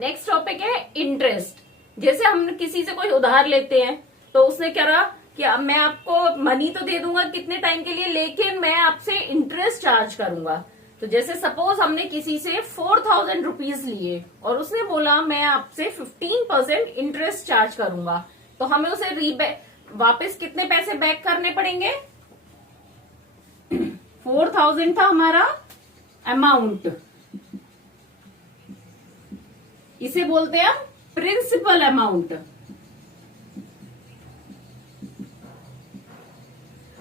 Next topic है interest. जैसे हम किसी से कोई उधार लेते हैं तो उसने क्या रहा कि अब मैं आपको मनी तो दे दूंगा कितने टाइम के लिए, लेकिन मैं आपसे इंटरेस्ट चार्ज करूंगा। तो जैसे सपोज हमने किसी से 4000 रुपीज लिए और उसने बोला मैं आपसे 15% इंटरेस्ट चार्ज करूंगा, तो हमें उसे वापस कितने पैसे बैक करने पड़ेंगे? 4000 था हमारा अमाउंट, इसे बोलते हैं प्रिंसिपल अमाउंट।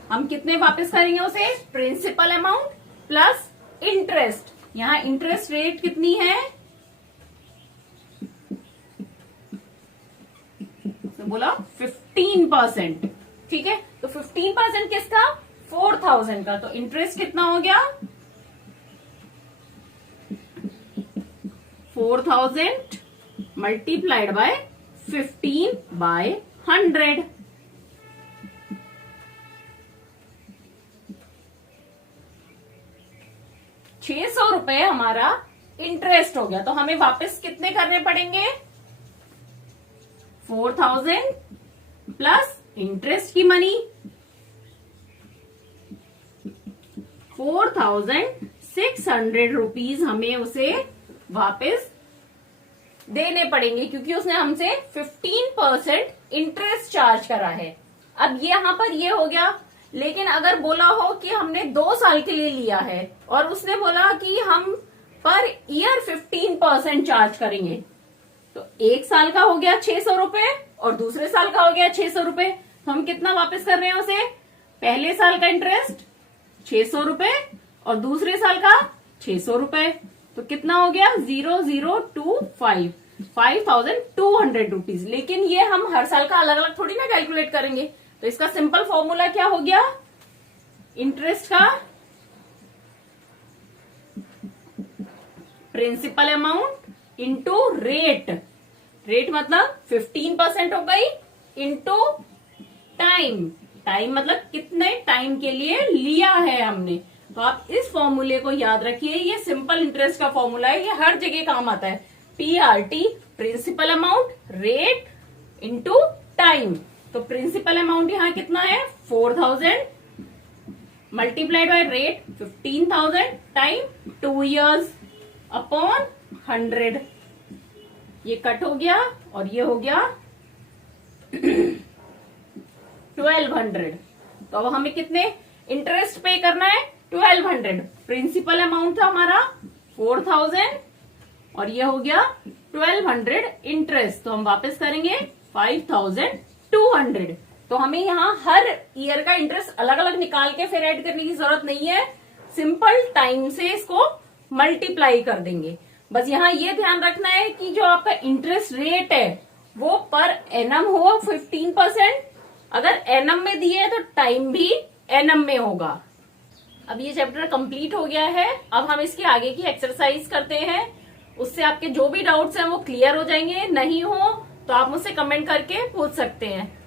हम कितने वापस करेंगे उसे? Principal amount plus interest. यहां इंटरेस्ट रेट कितनी है? तो बोला 15%। ठीक है, तो 15% किसका? 4000 का। तो इंटरेस्ट कितना हो गया? 4000 मल्टीप्लाइड बाय 15/100। ₹600 हमारा इंटरेस्ट हो गया। तो हमें वापस कितने करने पड़ेंगे? 4000 प्लस इंटरेस्ट की मनी, 4600 रुपीज हमें उसे वापस देने पड़ेंगे, क्योंकि उसने हमसे 15% इंटरेस्ट चार्ज करा है। अब यहां पर ये हो गया, लेकिन अगर बोला हो कि हमने 2 साल के लिए लिया है और उसने बोला कि हम पर ईयर 15% चार्ज करेंगे, तो 1 साल का हो गया 600 रुपए और दूसरे साल का हो गया 600 रुपए। तो हम कितना वापस कर रहे हैं उसे? पहले साल का इंटरेस्ट 600 रुपए और दूसरे साल का 600 रुपए। तो कितना हो गया? 0025 5200 रुपीज। लेकिन ये हम हर साल का अलग अलग थोड़ी ना कैलकुलेट करेंगे, तो इसका सिंपल फॉर्मूला क्या हो गया? इंटरेस्ट का principal amount into rate. Rate मतलब 15% हो गई इंटू टाइम। टाइम मतलब कितने टाइम के लिए लिया है हमने। तो आप इस फॉर्मूले को याद रखिए, ये सिंपल इंटरेस्ट का फॉर्मूला है, ये हर जगह काम आता है। PRT principal amount rate into time. तो प्रिंसिपल अमाउंट यहां कितना है? 4000 multiplied by rate 15000 time 2 years upon 100। ये कट हो गया और ये हो गया 1200। तो अब हमें कितने इंटरेस्ट पे करना है? 1200। प्रिंसिपल अमाउंट था हमारा 4000 और ये हो गया 1200 इंटरेस्ट। तो हम वापस करेंगे 5200। तो हमें यहाँ हर ईयर का इंटरेस्ट अलग अलग निकाल के फिर ऐड करने की जरूरत नहीं है, सिंपल टाइम से इसको मल्टीप्लाई कर देंगे। बस यहाँ ये ध्यान रखना है कि जो आपका इंटरेस्ट रेट है वो पर एनम हो 15%। अगर एनम में दिए तो टाइम भी एनम में होगा। अब ये चैप्टर कंप्लीट हो गया है। अब हम इसके आगे की एक्सरसाइज करते हैं, उससे आपके जो भी डाउट्स हैं वो क्लियर हो जाएंगे। नहीं हो तो आप मुझसे कमेंट करके पूछ सकते हैं।